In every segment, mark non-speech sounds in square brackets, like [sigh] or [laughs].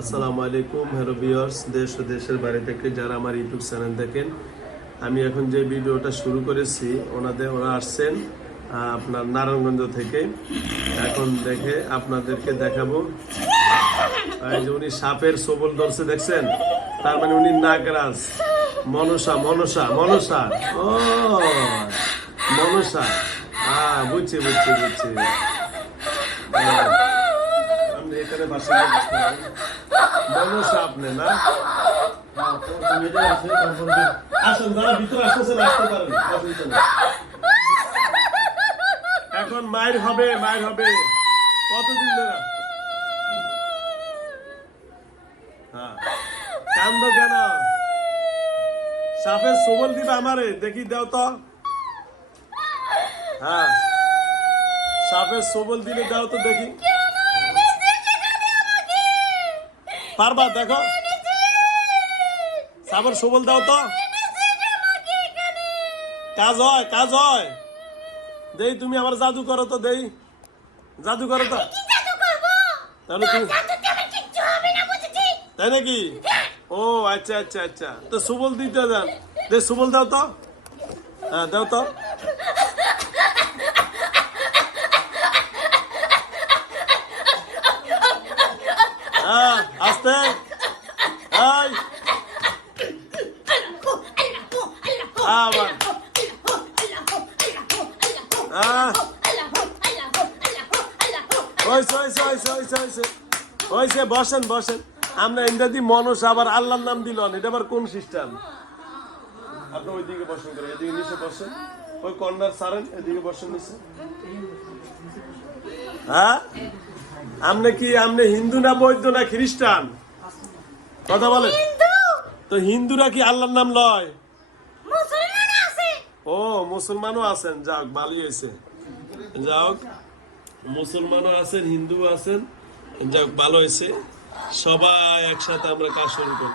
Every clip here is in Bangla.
আসসালামু আলাইকুম, হ্যালো ভিউয়ার্স, দেশ ও দেশের বাইরে থেকে যারা আমার ইউটিউব চ্যানেল দেখেন, আমি এখন যে ভিডিওটা শুরু করেছি ওনাদের ওরা আসছেন আপনার নারায়ণগঞ্জ থেকে। এখন দেখে আপনাদেরকে দেখাবো। যে উনি সাপের সবল ধরছে, দেখছেন? তার মানে উনি নাগরাজ। মনসা মনসা মনসা। ও, মনসা। হ্যাঁ বুঝছি বুঝছি বুঝছি। হ্যাঁ। মনসা আপনি না? তুমি এটা আছে তারপর যে- আসুন ভিতরে আসতে পারেন এখন মায়ের হবে মায়ের হবে। কতদিন ধরে? হ্যাঁ। কান্দ কেন? সাপের সবল দিবে আমারে, দেখি দেও তো। হ্যাঁ। সাপের সবল দিলে দাও তো দেখি। পারবা দেখো। সাপের সবল দাও তো। কাজ হয় কাজ হয়। দেই তুমি আমার জাদু করো তো দেই। জাদু করো তো। তাহলে তুমি তাই নাকি? ও আচ্ছা আচ্ছা আচ্ছা। তো সুবল দিতে দেন। দে সুবল দাও তো। হ্যাঁ দাও তো। আস্তে। এই। হ্যাঁ হয়েছে বসেন বসেন। আমরা ইন্দাদি মনস আবার আল্লাহর নাম দিল এটা আবার কোন সিস্টেম? আপনি ওইদিকে বসেন করে, এদিকে নিচে বসেন। ওই কর্নার সারেন এদিকে বসেন নিচে। হ্যাঁ? আপনি কি আপনি হিন্দু না বৌদ্ধ না খ্রিস্টান? কথা বলেন। তো হিন্দুরা কি আল্লাহর নাম লয়? ও মুসলমানও আছেন। যাক ভালোই হয়েছে। যাক মুসলমানও আছেন হিন্দু আছেন। যাক ভালো হয়েছে। সবাই একসাথে আমরা কাজ শুরু করি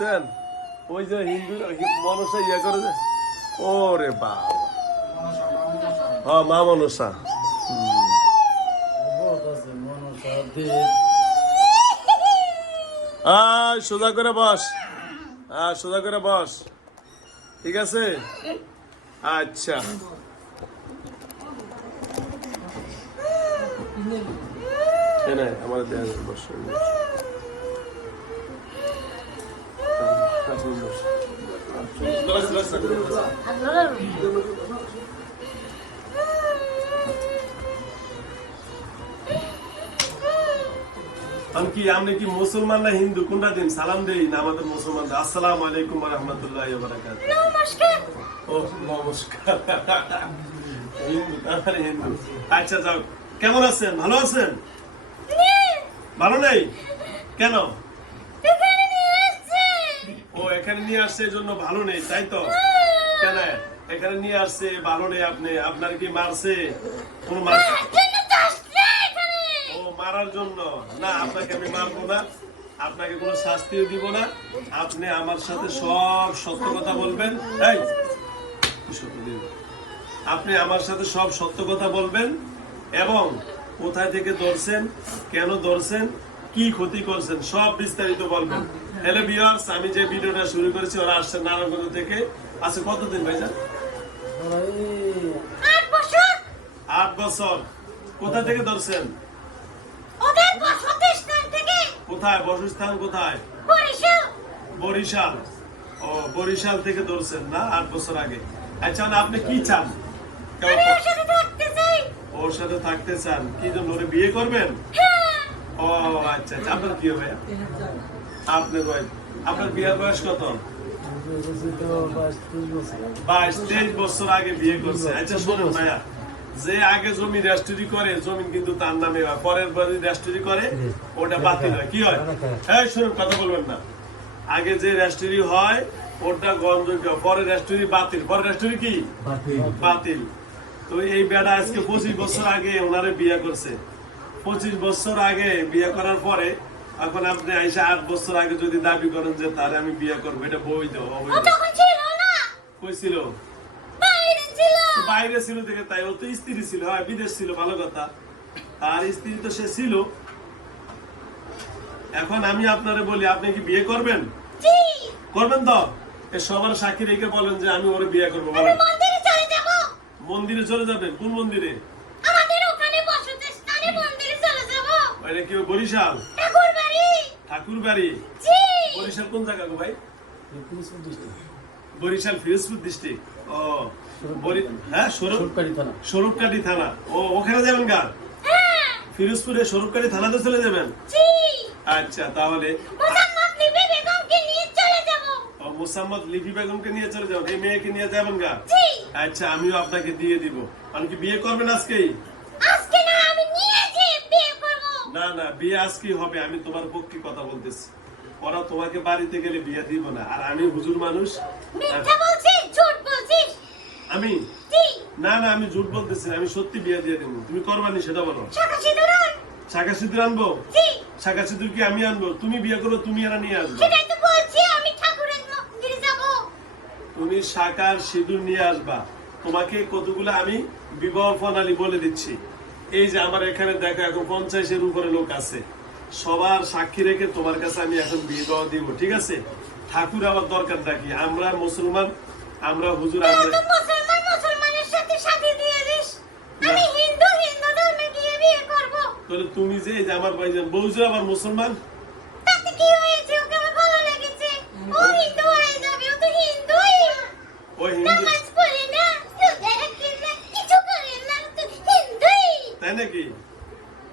দেখছেন? ওই যে হিন্দু মনসা ইয়ে করে যে, ওরে বাবা। হ্যাঁ মা মনসা। সোজা করে বস। হ্যাঁ সোজা করে বস। ঠিক আছে? আচ্ছা। আমার দেয়া বস। কি কি মুসলমান না হিন্দু? কোনটা দিন? সালাম দেই না আমাদের মুসলমান আসসালামু আলাইকুম রাহমাতুল্লাহি ও নমস্কার। হিন্দু তাহলে হিন্দু। আচ্ছা যাও। কেমন আছেন? ভালো আছেন? ভালো নেই? কেন? এখানে নিয়ে আসছে জন্য ভালো নেই তাই তো? কেন? এখানে নিয়ে আসছে ভালো নেই আপনি। আপনার কি মারছে? কোন ও মারার জন্য। না আপনাকে আমি মারবো না। আপনাকে কোনো শাস্তিও দিব না। আপনি আমার সাথে সব সত্য কথা বলবেন। এই? আপনি আমার সাথে সব সত্য কথা বলবেন এবং কোথায় থেকে ধরছেন কেন ধরছেন কি ক্ষতি করছেন? সব বিস্তারিত বলবেন। হ্যালো বিয়ার্স আমি যে ভিডিওটা শুরু করেছি ওরা আসছে নারায়ণগঞ্জ থেকে। আছে কতদিন ওরা এই আট বছর। কোথা থেকে ধরছেন? কোথায়? বসস্থান কোথায়? বরিশাল। ও বরিশাল থেকে ধরছেন না আট বছর আগে। আচ্ছা আপনি কি চান? ওর সাথে থাকতে চান। কি জন্য? বিয়ে করবেন? ও আচ্ছা আচ্ছা। আপনার কি হবে আপনার ওয়াইফ আপনার বিয়ের বয়স কত? বাইশ তেইশ বছর আগে বিয়ে করছে। আচ্ছা শুনুন ভাইয়া। যে আগে জমি রেস্টুরি করে জমি কিন্তু তার নামে হয়। পরের বাড়ি রেস্টুরি করে ওটা বাতিল হয়। কি হয়? এই শুনুন কথা বলবেন না। আগে যে রেস্টুরি হয় ওটা গ্রহণযোগ্য পরের রেস্টুরি বাতিল। পরের রেস্টুরি কি? বাতিল। তো এই বেড়া আজকে পঁচিশ বছর আগে ওনারে বিয়ে করছে। পঁচিশ বছর আগে বিয়ে করার পরে এখন আপনি আইসা আট বছর আগে যদি দাবি করেন যে তারে আমি বিয়ে করব এটা বৈধ অবৈধ। কইছিল বাইরে ছিল। দেখে তাই ও তো স্ত্রী ছিল হ্যাঁ বিদেশ ছিল ভালো কথা। আর স্ত্রী তো সে ছিল। এখন আমি আপনারে বলি আপনি কি বিয়ে করবেন? করবেন তো? এ সবার সাক্ষী রেখে বলেন যে আমি ওরে বিয়ে করব আমি মন্দিরে চলে যাব। মন্দিরে চলে যাবেন? কোন মন্দিরে আমাদের ওখানে বসতি স্থানে মন্দিরে চলে যাব কি বরিশাল? ঠাকুর বাড়ি ঠাকুর বাড়ি জি। বরিশাল কোন জায়গা গো ভাই? পিরিজপুর ডিস্ট্রিক্ট বরিশাল ফিরোজপুর ডিস্ট্রিক্ট ও বরি হ্যাঁ থানা। স্বরূপকাঠি থানা। ও ওখানে যাবেন গা? হ্যাঁ। ফিরোজপুরে থানাতে চলে যাবেন? জি। আচ্ছা তাহলে মোসাম্মদ লিবি বেগমকে নিয়ে চলে যাব। ও মোসাম্মদ লিপি বেগমকে নিয়ে চলে যাবেন। এই মেয়েকে নিয়ে যাবেন গা? আচ্ছা আমিও আপনাকে দিয়ে দিব। আমি কি বিয়ে করবেন আজকেই? না না বিয়ে আজকেই হবে আমি তোমার পক্ষে কথা বলতেছি। ওরা তোমাকে বাড়িতে গেলে বিয়ে দিব না আর আমি হুজুর মানুষ। আমি? না না আমি ঝুট বলতেছি আমি সত্যি বিয়ে দিয়ে দেবো। তুমি করবানি সেটা বলো। শাখা সিঁদুর আনব? শাখা সিঁদুর কি আমি আনব? তুমি বিয়ে করো তুমি এরা নিয়ে আসবে। তুমি শাকার সিঁদুর নিয়ে আসবা। তোমাকে কতগুলো আমি বিবাহ প্রণালী বলে দিচ্ছি। এই যে আমার এখানে দেখো এখন পঞ্চাশের উপরে লোক আছে। সবার সাক্ষী রেখে তোমার কাছে আমি এখন বিবাহ দিব ঠিক আছে? ঠাকুর আবার দরকার নাকি? আমরা মুসলমান আমরা হুজুর আমরা তাহলে তুমি যে আমার ভাইজান বউজুর আবার মুসলমান তাতে কি হয়েছে ওকে আমার ভালো লেগেছে ও হিন্দু হয়ে যাবে ও তো হিন্দুই ওই হিন্দু নামাজ পড়ে না রোজা রাখে না কিছু করে না ও তো হিন্দুই তাই নাকি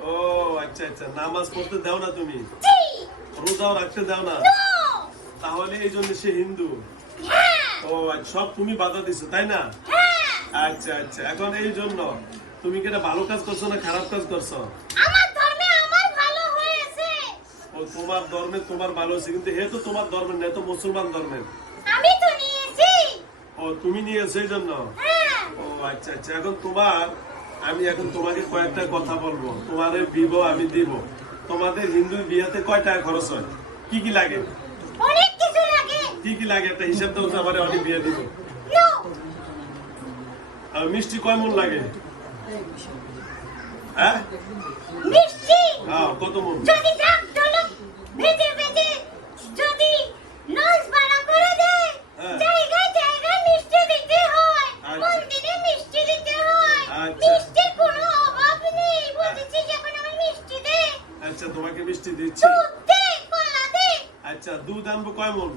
ও আচ্ছা নামাজ পড়তে দাও না তুমি। রোজাও রাখতে দাও না। তাহলে এই জন্য সে হিন্দু। হ্যাঁ। ও সব তুমি বাধা দিছো তাই না? হ্যাঁ। আচ্ছা আচ্ছা এখন এই জন্য তুমি কি ভালো কাজ করছ না খারাপ কাজ করছ? হয়েছে। ও তোমার ধর্মে তোমার ভালো হচ্ছে কিন্তু হে তো তোমার ধর্মের না তো মুসলমান ধর্মের আমি তো নিয়েছি। ও তুমি নিয়েছো এই জন্য? হ্যাঁ। ও আচ্ছা আচ্ছা এখন তোমার আমি এখন তোমাকে কয়েকটা কথা বলব। তোমার বিবাহ আমি দিব। তোমাদের হিন্দু বিয়েতে কয় টাকা খরচ হয়? কি কি লাগে? অনেক কিছু লাগে। কি কি লাগে? একটা হিসাব দাও তো আমার অনেক বিয়ে দিব। আর মিষ্টি কয় মন লাগে? হ্যাঁ? মিষ্টি। হ্যাঁ কত মন? যদি ভেজে ভেজে যদি লঞ্চ ভাড়া করে দেয় হ্যাঁ। জায়গায় জায়গায় মিষ্টি দিতে হয় আচ্ছা। মন্দিরে মিষ্টি দিতে হয় আচ্ছা। মিষ্টির কোনো অভাব নেই বলেছি যখন আমার মিষ্টি দে আচ্ছা তোমাকে মিষ্টি দিচ্ছি। দুধ দে কলা দে আচ্ছা দুধ আনব কয় মন?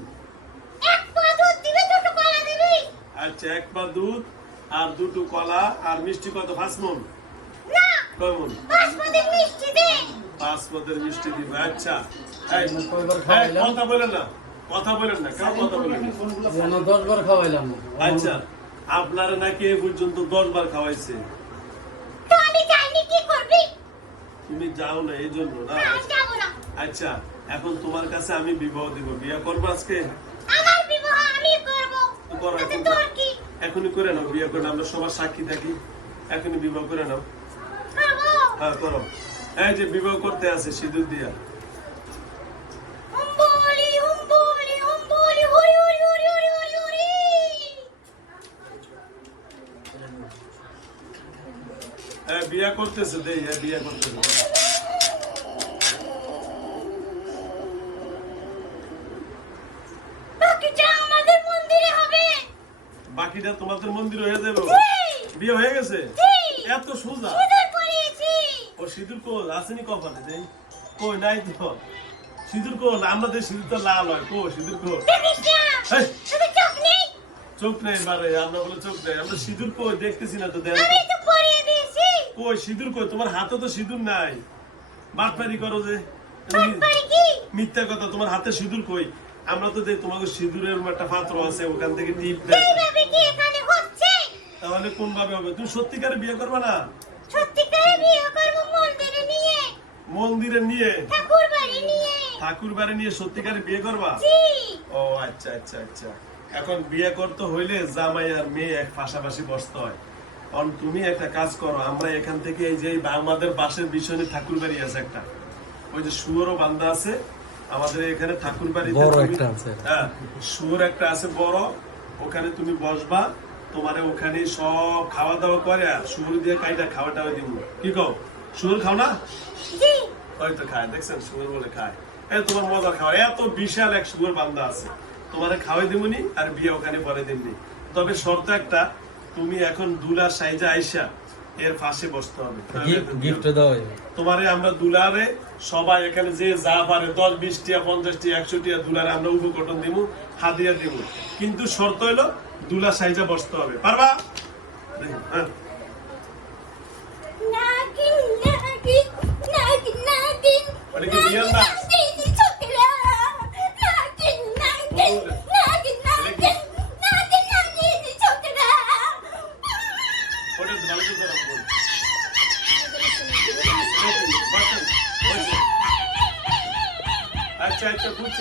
এক পা দুধ দিবে দুটো কলা দিবি। আচ্ছা এক পা দুধ আর দুটো কলা আর মিষ্টি কত? পাঁচ মন? না কয় মন? বাসমতি মিষ্টি দে পাঁচ মিষ্টি দিবে আচ্ছা। কথা বলেন না কথা বলেন না কেন কথা বলেন না। দশ বার খাওয়াইলাম। আচ্ছা। আপনারা নাকি এ পর্যন্ত দশ বার খাওয়াইছে। তুমি যাও না এই জন্য না? আচ্ছা এখন তোমার কাছে আমি বিবাহ দিব। বিয়ে করব আজকে? এখনই করে নাও বিয়ে করে আমরা সবার সাক্ষী থাকি। এখনই বিবাহ করে নাও। হ্যাঁ করো। এই যে বিবাহ করতে আছে সিঁদুর দিয়া। বিয়া করতেছে বিয়া করতেছে। বাকিটা তোমাদের মন্দির হয়ে যাবে। বিয়ে হয়ে গেছে? এত সোজা? ও সিঁদুর কোল আসেনি কপালে দেই। কই নাই তো। সিঁদুর কোল আমাদের সিঁদুর তো লাল হয়। কো সিঁদুর কোল? চোখ নেই? বারে আমরা বলে চোখ নেই। আমরা সিঁদুর কই দেখতেছি না তো দেখ আমি তো পরিয়ে দিয়েছি কই? সিঁদুর কই? তোমার হাতে তো সিঁদুর নাই। বাটপারি করো যে। মিথ্যা কথা তোমার হাতে সিঁদুর কই? আমরা তো তোমাকে সিঁদুরের একটা পাত্র আছে ওখান থেকে টিপ তাহলে কোন ভাবে হবে? তুমি সত্যিকারে বিয়ে করবে না? সত্যিকারের বিয়ে করব মন্দিরে নিয়ে। মন্দিরে নিয়ে? ঠাকুর বাড়ি নিয়ে। ঠাকুর বাড়ি নিয়ে সত্যিকারে বিয়ে করবা? ও আচ্ছা আচ্ছা আচ্ছা। এখন বিয়ে করতে হইলে জামাই আর মেয়ে এক পাশাপাশি বসতে হয়। কারণ তুমি একটা কাজ করো আমরা এখান থেকে এই যে আমাদের বাসের পিছনে ঠাকুর বাড়ি আছে একটা। ওই যে শুয়োরও বান্ধা আছে আমাদের এখানে ঠাকুর বাড়িতে বড়। হ্যাঁ শুয়োর একটা আছে বড় ওখানে তুমি বসবা তোমারে ওখানে সব খাওয়া দাওয়া করে আর শুয়োর দিয়ে কাইটা খাওয়া টাওয়া দিব। কি কও? শুয়োর খাও না? ওই তো খায় দেখছেন? শুয়োর বলে খায়। এই তোমার মজা খাওয়া। এত বিশাল এক শুয়োর বান্ধা আছে। তোমারে খাওয়াই দিবনি আর বিয়ে ওখানে পরে দিননি তবে শর্ত একটা তুমি এখন দুলা সাইজা আইসা এর পাশে বসতে হবে। গিফট তোমারে আমরা দুলারে সবাই এখানে যে যা পারে দশ বিশ টিয়া পঞ্চাশ টিয়া একশো টিয়া দুলারে আমরা উপকটন দিব হাদিয়া দিব কিন্তু শর্ত হলো দুলা সাইজা বসতে হবে। পারবা? হ্যাঁ।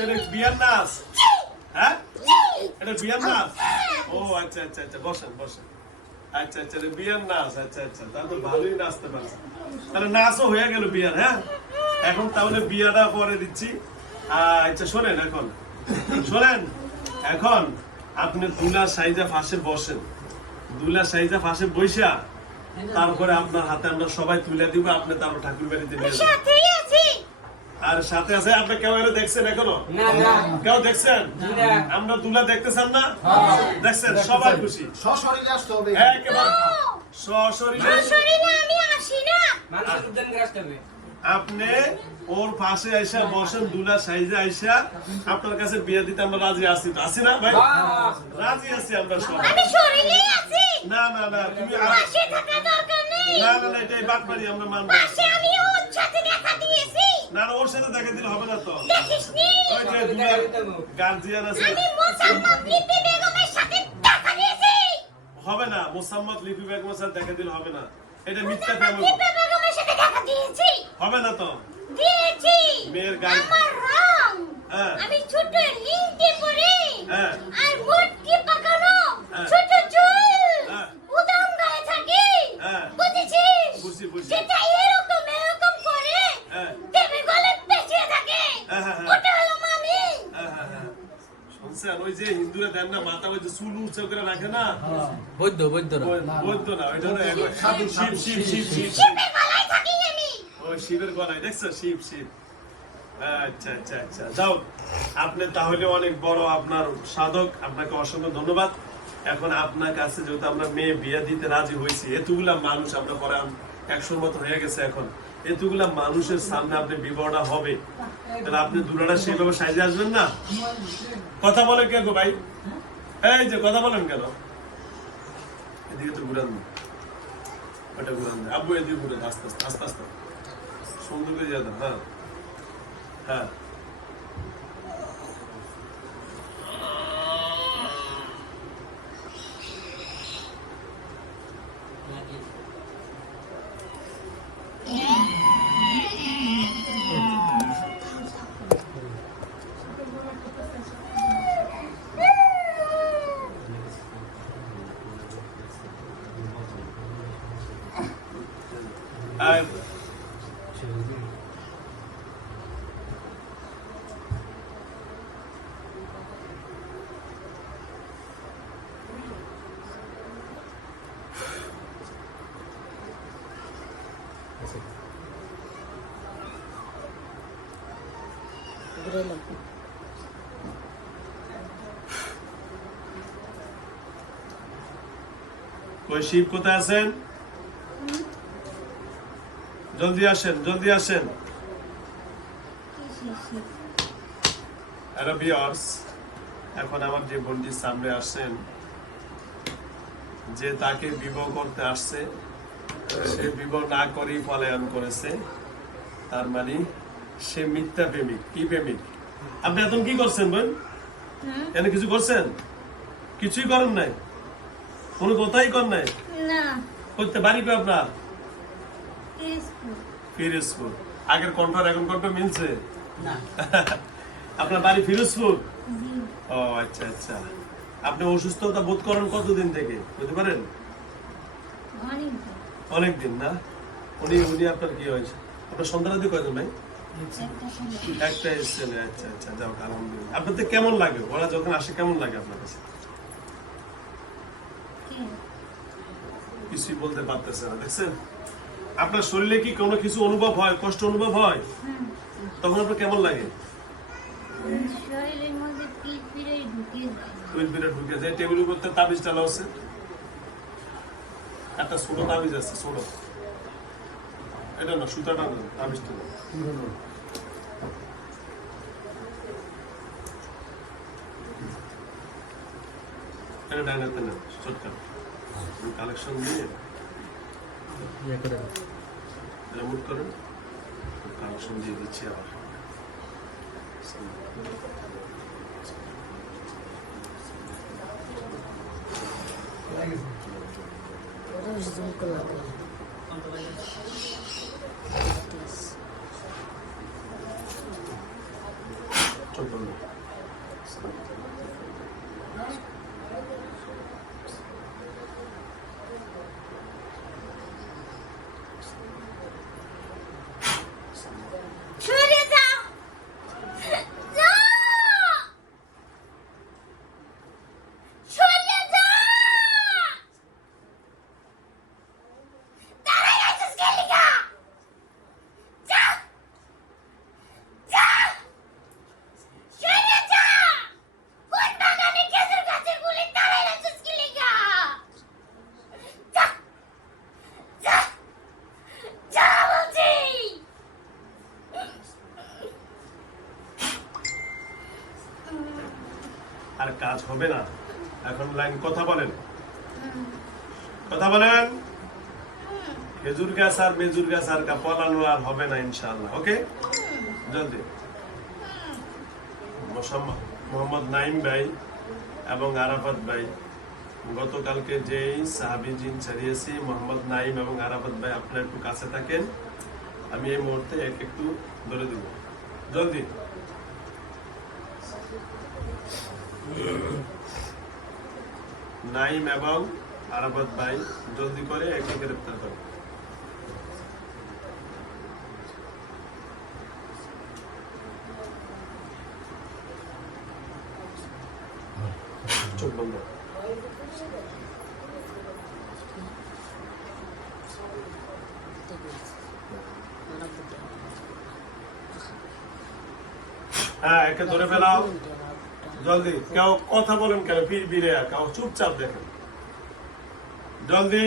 এটা বিয়ার নাচ? হ্যাঁ? এটা বিয়ার নাচ? ও আচ্ছা আচ্ছা আচ্ছা বসেন বসেন। আচ্ছা আচ্ছা বিয়ার নাচ আচ্ছা আচ্ছা তাহলে ভালোই নাচতে পারছে। তাহলে নাচও হয়ে গেল বিয়ার হ্যাঁ? এখন তাহলে বিয়াটা পরে দিচ্ছি। আচ্ছা শোনেন এখন। শোনেন, এখন আপনি দুলা সাইজা ফাঁসে বসেন। দুলা সাইজা ফাঁসে বইসা, তারপরে আপনার হাতে আমরা সবাই তুলে দিব, আপনি তারপর ঠাকুর বাড়িতে নিয়ে আর সাথে আছে আপনি কেউ এর দেখছেন এখনও? না না। কেউ দেখছেন? আমরা দুলা দেখতেছেন না? দেখছেন? সবাই খুশি। সশরীরে আসতে হবে। একেবারে সশরীরে। শরীরে আমি আসি না। মানুষের উদ্যান গাছ হবে। আপনি ওর পাশে আইসা বসেন দুলা সাইজে আইসা আপনার কাছে বিয়ে দিতে আমরা রাজি আছি। আছি না ভাই? রাজি আছি আমরা সবাই। আমি শরীরেই আছি। না না না তুমি না না না এটাই বাদ পারি আমরা মানবো আমি ওর সাথে দেখা দিয়েছি। না না ওর সাথে দেখা দিলে হবে না তো। ওই যে দুলার গার্জিয়ান আছে। আমি মোসাম্মদ লিপি বেগমের সাথে দেখা দিয়েছি! হবে না মোসাম্মদ লিপি বেগমের সাথে দেখা দিলে হবে না। এটা মিথ্যা প্রেম লিপি বেগমের সাথে দেখা দিয়েছি! হবে না তো। দিয়েছি! মেয়ের গাল- আমার রং! হ্যাঁ। আমি ছোট লিংটি পরে। হ্যাঁ। আর মুটকি পাকানো হ্যাঁ। ছোট চুল। হ্যাঁ। উদম গায়ে থাকি হ্যাঁ। বুঝেছিস? বুঝছি, বুঝছি। যেটা এরকম এরকম করে হ্যাঁ। দেবের গলে পেঁচিয়ে থাকে হ্যাঁ, হ্যাঁ, হ্যাঁ। ওটা হলো মামি হ্যাঁ, হ্যাঁ, হ্যাঁ। ওই যে হিন্দুরা দেন না মাথা ওই যে চুল করে রাখে না? বৈদ্য বৈদ্যরা ওই বৈদ্য না ওইটা হলো এক- শিব শিব শিব শিব ওই শিবের গলায় দেখছ? শিব শিব। আচ্ছা আচ্ছা আচ্ছা। যাও আপনি তাহলে অনেক বড় আপনার সাধক আপনাকে অসংখ্য ধন্যবাদ। এখন আপনার কাছে যেহেতু আমরা মেয়ে বিয়ে দিতে রাজি হয়েছি এতগুলা মানুষ আমরা পরে একশোর মতো হয়ে গেছে এখন। এতগুলা মানুষের সামনে আপনি বিবাহটা হবে। তাহলে আপনি দুলাটা সেইভাবে সাইজে আসবেন না? কথা বলেন কে গো ভাই। এই যে কথা বলেন কেন? এদিকে তো ঘুরান। ওটা ঘুরান। আব্বু এদিকে আস্তে আস্তে আস্তে আস্তে। সুন্দর হ্যাঁ। হ্যাঁ আর কই শিব, কোথায় আছেন? জলদি আসেন জলদি আসেন। এখন আমার যে বোনটির সামনে আসছেন, যে তাকে বিবাহ করতে আসছে, সে বিবাহ না করেই পলায়ন করেছে, তার মানে সে মিথ্যা প্রেমিক কি প্রেমিক? আপনি এখন কি করছেন বোন? এনে কিছু করছেন? কিছুই করেন নাই? কোনো কথাই কর নাই? করতে বাড়ি কই আপনার? ফিরোজপুর। আগের কণ্ঠ আর এখন কণ্ঠ মিলছে? [laughs] আপনার বাড়ি ফিরোজপুর? ও আচ্ছা আচ্ছা। আপনি অসুস্থতা বোধ করেন কতদিন থেকে? বুঝতে পারেন? অনেক অনেক দিন না? উনি উনি আপনার কি হয়েছে? আপনার সন্তানাদি কয়জন ভাই? একটা আচ্ছা আচ্ছা যাও আলহামদুলিল্লাহ। আপনার কেমন লাগে? ওরা যখন আসে কেমন লাগে আপনার কাছে? কিছুই বলতে পারতেছে না দেখছেন? আপনার শরীরে কি কোনো কিছু অনুভব হয় কষ্ট অনুভব হয়? তখন আপনার কেমন লাগে? ঢুকে যায় টেবিলের উপর তাবিজ চালা আছে। একটা ছোট তাবিজ আছে ছোট। এটা না সুতাটা না তাবিজটা না এটা ডাইনাতে না চটকা কালেকশন দিয়ে ইয়ে করে রিমুভ করেন কালেকশন দিয়ে দিচ্ছি আবার বন্ধ। সরে যা যা সরে যা দাঁড়াই আছিস গেলি গা যা যা সরে যা কোন বাগানে খেজুর গাছের গুলি দাঁড়াই আছিস গেলি গা যা যা যা বলছি আর কাজ হবে না। এখন লাইন কথা বলেন। কথা বলেন। খেজুর গাছ আর মেজুর গাছ আর পলানো আর হবে না ইনশাআল্লাহ, ওকে? জলদি। মোহাম্মদ নাইম ভাই এবং আরাফাত ভাই। গতকালকে যেই সাহাবি জিন ছাড়িয়েছি, মোহাম্মদ নাইম এবং আরাফাত ভাই আপনারা একটু কাছে থাকেন, আমি এই মুহূর্তে এক একটু ধরে দিব। জলদি। নাইম এবং আরাফাত ভাই জলদি করে একে গ্রেপ্তার করো। হ্যাঁ একে ধরে ফেলাও। জলদি কেউ কথা বলেন কেন? ফির বিরে কেউ। চুপচাপ দেখেন। জলদি।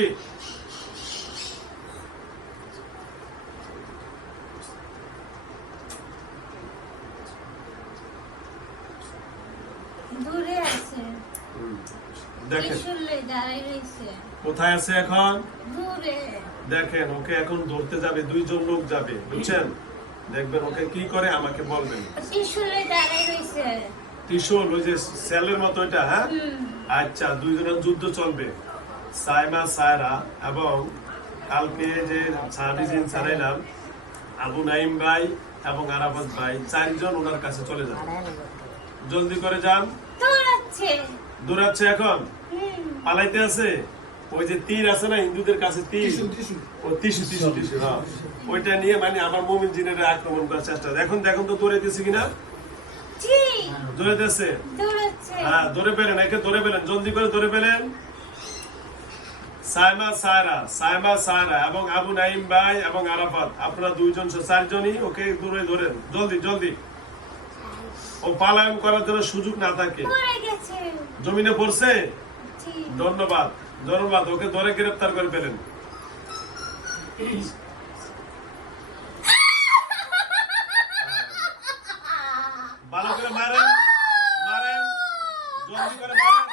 দেখেন। কোথায় আছে এখন? দেখেন ওকে এখন ধরতে যাবে দুইজন লোক যাবে বুঝছেন? দেখবেন ওকে কি করে আমাকে বলবেন। ত্রিশুলে ওই যে সেলের মতো এটা হ্যাঁ? আচ্ছা দুইজনের যুদ্ধ চলবে। সাইমা সায়রা এবং কালকে যে আবু নাইম ভাই এবং আরাফাত ভাই চারজন ওনার কাছে চলে যান জলদি করে যান। দৌড়াচ্ছে। এখন? পালাইতে আছে? ওই যে তীর আছে না হিন্দুদের কাছে তীর? ও টিসু টিসু টিসু হ্যাঁ। ওইটা নিয়ে মানে আমার মোমিন জিনের আক্রমণ করার চেষ্টা। এখন দেখুন তো দৌড়াইতেছে কিনা? দৌড়াইতেছে হ্যাঁ ধরে পেলেন একে ধরে পেলেন জলদি করে ধরে পেলেন। সাইমা সায়রা সাইমা সায়রা এবং আবু নাইম ভাই এবং আরাফাত। আপনারা দুইজন চারজনই ওকে দূরে ধরেন। জলদি জলদি। ও পালায়ন করার জন্য সুযোগ না থাকে। জমিনে পড়ছে? ধন্যবাদ ধন্যবাদ। ওকে ধরে গ্রেফতার করে পেলেন ভালো করে মারেন মারেন জলদি করে মারেন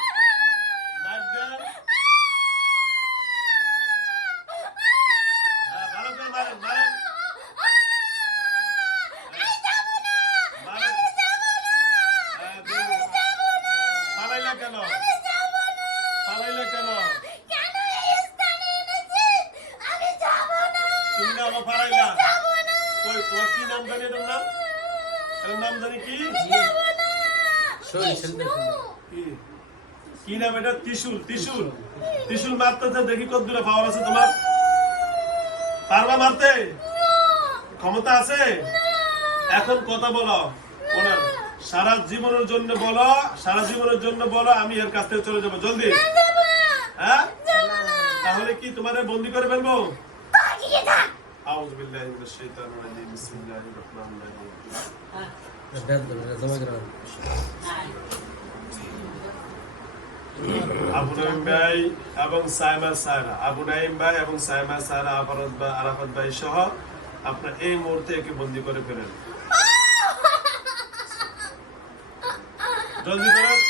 মার দেন হ্যাঁ, ভালো করে মারেন মারেন মারেন। হ্যাঁ, দেবো। পালাইলা কেন পালাইলা কেন কেন এই স্থানে এনেছিস আমি যাব না কই তোমার কি নাম জানি এটার নাম? এটার নাম জানি কি? কি? কি নাম এটা? ত্রিশুল ত্রিশুল। ত্রিশুল মারতে দেখি কত দূরে পাওয়ার আছে তোমার। পারবা মারতে? ক্ষমতা আছে? এখন কথা বলো। ওনার সারা জীবনের জন্য বলো সারা জীবনের জন্য বলো আমি এর কাছ থেকে চলে যাব। জলদি। হ্যাঁ? তাহলে কি তোমার বন্দি করে ফেলব? রাজিম বিসমিল্লাহির রহমানির রহিম ব্যাস ধরো এটা জমা করে আবু নাইম ভাই এবং সাইমা সায়রা। আবু নাইম ভাই এবং সাইমা সায়রা আফারত ভাই, আরাফাত ভাই সহ আপনার এই মুহূর্তে একে বন্দি করে ফেলেন। জলদি করেন।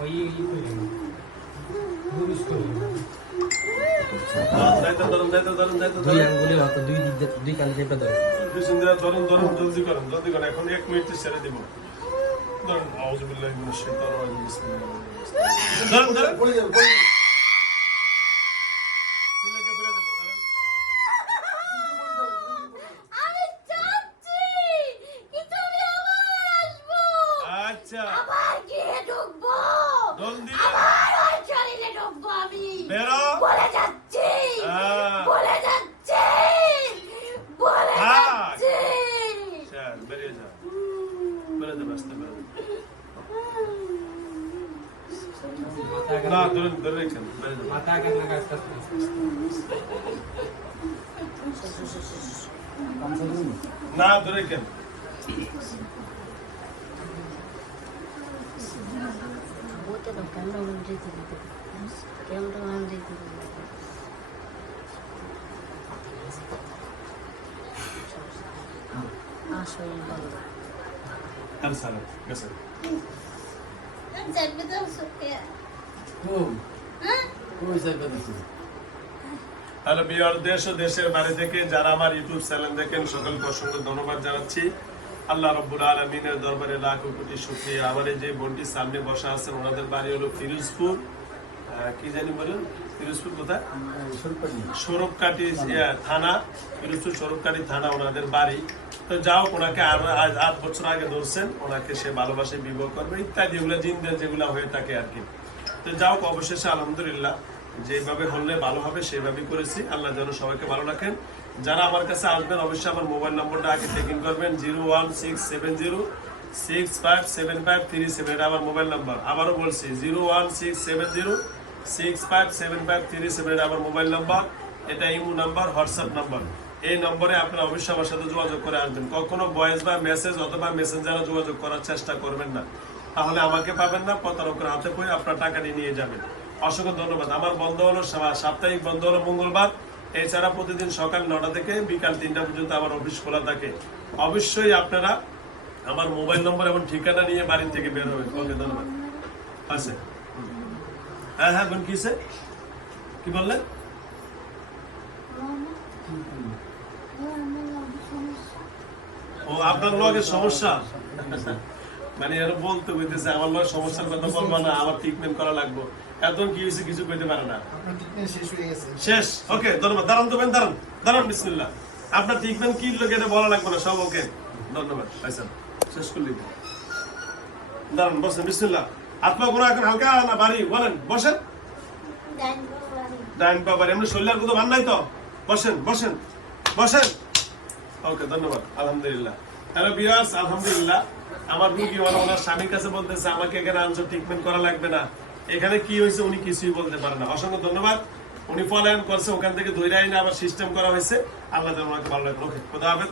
ওই এখন এক মিনিট ছেড়ে দিব ধরুন আউযু বিল্লাহি ধরুন ধরুন সিলেটে ফিরে দেবো ধরুন আমি যাচ্ছি কিন্তু আমি আবার আসব আচ্ছা আবার গিয়ে ঢুকবো জলদি আবার ওই শরীরে ঢুকবো আমি বেরো বলে যাচ্ছি হ্যাঁ। বলে যাচ্ছি বলে থাক। যাচ্ছি চল বেরিয়ে যা বেরো দে বাস্তে বেরো দে। মাথা না আঘাত ধরুন ধরে রেখেন বেরিয়ে যান। মাথা আঘাত না কাজ করতে না ধরে রেখেন Bote lo cambia un ritmo. Cambia un দেশের থেকে যারা আমার ইউটিউব চ্যানেল দেখেন ধন্যবাদ জানাচ্ছি। আল্লাহ রব্বুল আলমিনের দরবারে লাখ কোটি আমার যে বোনটির সামনে বসা ওনাদের বাড়ি হলো ফিরোজপুর কি জানি ফিরোজপুর কোথায়? সৌরভকাটি ইয়ে, থানা ফিরোজপুর সৌরভকাটি থানা ওনাদের বাড়ি। তো যাও ওনাকে আট বছর আগে ধরছেন ওনাকে সে ভালোবাসে বিবাহ করবে ইত্যাদি এগুলো যেগুলো হয়ে থাকে আর কি। তো যাও অবশেষে আলহামদুলিল্লাহ যেভাবে হলে ভালো হবে, সেভাবেই করেছি। আল্লাহ যেন সবাইকে ভালো রাখেন। যারা আমার কাছে আসবেন, অবশ্যই আমার মোবাইল নম্বরটা আগে চেক করবেন। Zero one six seven zero, six five seven five three seven এটা আমার মোবাইল নাম্বার। আবারও বলছি, zero one six seven zero, six five seven five three seven এটা আমার মোবাইল নাম্বার। এটা ইমো নাম্বার, হোয়াটসঅ্যাপ নাম্বার। এই নম্বরে আপনারা অবশ্যই আমার সাথে যোগাযোগ করে আসবেন। কখনো ভয়েস বা মেসেজ অথবা মেসেঞ্জারে যোগাযোগ করার চেষ্টা করবেন না। তাহলে আমাকে পাবেন না, প্রতারকের হাতে করে আপনার টাকা নিয়ে নিয়ে যাবেন। অসংখ্য ধন্যবাদ। আমার বন্ধ হলো সাপ্তাহিক বন্ধ হলো মঙ্গলবার। এছাড়া প্রতিদিন সকাল নটা থেকে বিকাল তিনটা পর্যন্ত আমার অফিস খোলা থাকে। অবশ্যই আপনারা আমার মোবাইল নম্বর এবং ঠিকানা নিয়ে বাড়ি থেকে বের হবেন। ওকে, ধন্যবাদ। আছে। হ্যাঁ হ্যাঁ বোন কিসে কি বললেন? ও, আপনার লগে সমস্যা? মানে এর বলতে হইতেছে, আমার লগে সমস্যার কথা বলব না, আমার ট্রিটমেন্ট করা লাগবে। এখন কি হয়েছে কিছু কইতে পারে না। শেষ গেছে। শেষ? ওকে ধন্যবাদ। দাঁড়ান দেবেন দাঁড়ান। দাঁড়ান বিসমিল্লাহ। আপনার ট্রিটমেন্ট কি লোক এটা বলা লাগবে না সব ওকে। ধন্যবাদ ভাইসান শেষ করলি দাঁড়ান বসেন বিসমিল্লাহ। আত্মা কোনো এখন হালকা না বাড়ি বলেন বসেন। ডাইন বাবার এমনি শরীরের কোনো মান নাই তো? বসেন বসেন বসেন। ওকে ধন্যবাদ আলহামদুলিল্লাহ। হ্যালো বিয়ার্স আলহামদুলিল্লাহ। আমার রুগী ওরা ওনার স্বামীর কাছে বলতেছে আমাকে এখানে আনসার ট্রিটমেন্ট করা লাগবে না। এখানে কি হয়েছে উনি কিছুই বলতে পারেন না। অসংখ্য ধন্যবাদ। উনি পলায়ন করছে, ওখান থেকে ধৈর্য আবার সিস্টেম করা হয়েছে। আল্লাহ ভালো ওকে, খোদা